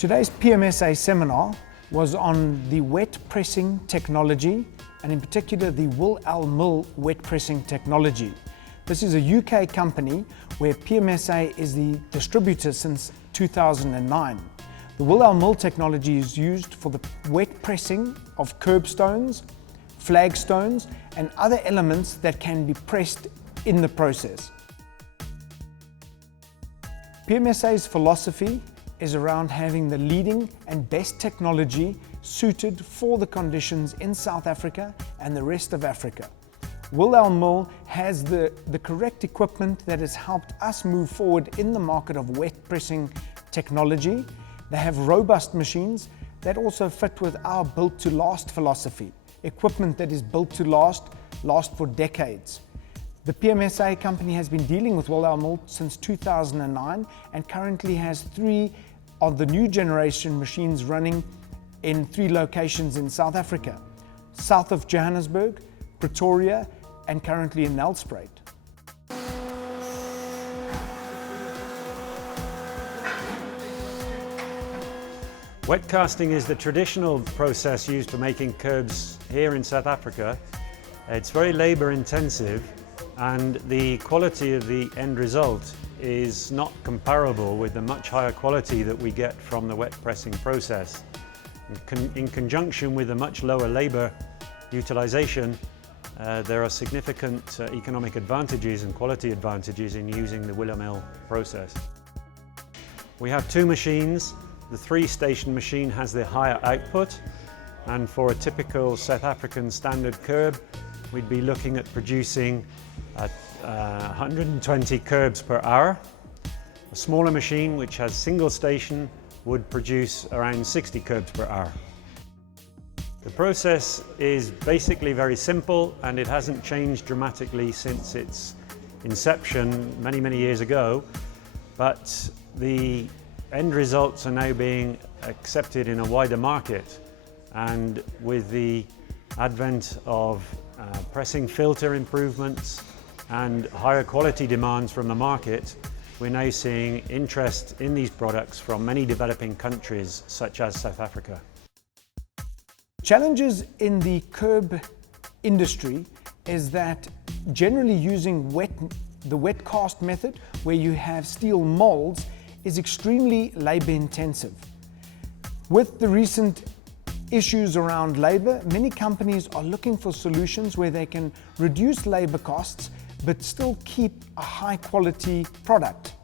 Today's PMSA seminar was on the wet pressing technology, and in particular the Wil El Mil wet pressing technology. This is a UK company where PMSA is the distributor since 2009. The Wil El Mil technology is used for the wet pressing of curbstones, flagstones and other elements that can be pressed in the process. PMSA's philosophy is around having the leading and best technology suited for the conditions in South Africa and the rest of Africa. Wil El Mil has the correct equipment that has helped us move forward in the market of wet pressing technology. They have robust machines that also fit with our built to last philosophy. Equipment that is built to last for decades. The PMSA company has been dealing with Wil El Mil since 2009 and currently has 3 of the new generation machines running in 3 locations in South Africa, south of Johannesburg, Pretoria, and currently in Nelspruit. Wet casting is the traditional process used for making kerbs here in South Africa. It's very labor intensive and the quality of the end result is not comparable with the much higher quality that we get from the wet pressing process. In conjunction with a much lower labor utilization, there are significant economic advantages and quality advantages in using the Wil El Mil process. We have 2 machines. The 3-station machine has the higher output, and for a typical South African standard kerb, we'd be looking at producing 120 kerbs per hour. A smaller machine, which has single station, would produce around 60 kerbs per hour. The process is basically very simple and it hasn't changed dramatically since its inception many years ago, but the end results are now being accepted in a wider market, and with the advent of pressing filter improvements and higher quality demands from the market, we're now seeing interest in these products from many developing countries such as South Africa. Challenges in the kerb industry is that generally using the wet cast method, where you have steel molds, is extremely labor intensive. With the recent issues around labor, many companies are looking for solutions where they can reduce labor costs but still keep a high quality product.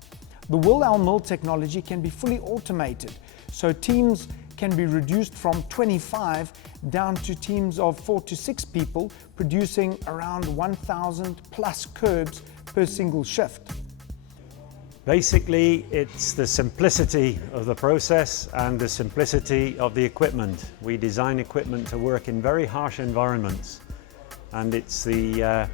The Wil El Mil technology can be fully automated, so teams can be reduced from 25 down to teams of 4 to 6 people, producing around 1,000 plus kerbs per single shift. Basically, it's the simplicity of the process and the simplicity of the equipment. We design equipment to work in very harsh environments, and it's the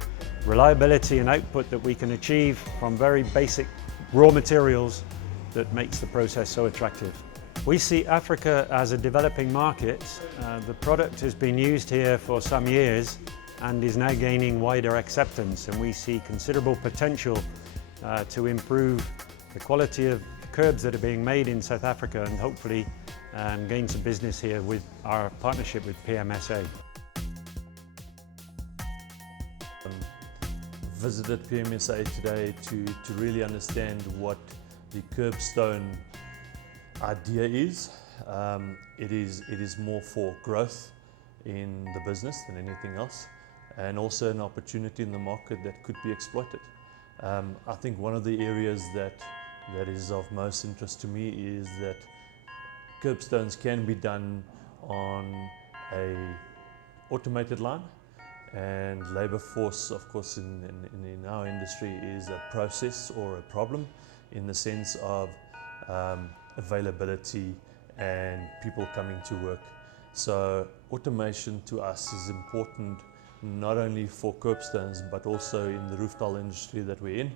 reliability and output that we can achieve from very basic raw materials that makes the process so attractive. We see Africa as a developing market. The product has been used here for some years and is now gaining wider acceptance, and we see considerable potential to improve the quality of kerbs that are being made in South Africa, and hopefully gain some business here with our partnership with PMSA. Visited PMSA today to really understand what the curbstone idea is. It is more for growth in the business than anything else, and also an opportunity in the market that could be exploited. I think one of the areas that is of most interest to me is that curbstones can be done on a automated line, and labor force, of course, in our industry is a process or a problem in the sense of availability and people coming to work. So automation to us is important, not only for curbstones but also in the roof tile industry that we're in,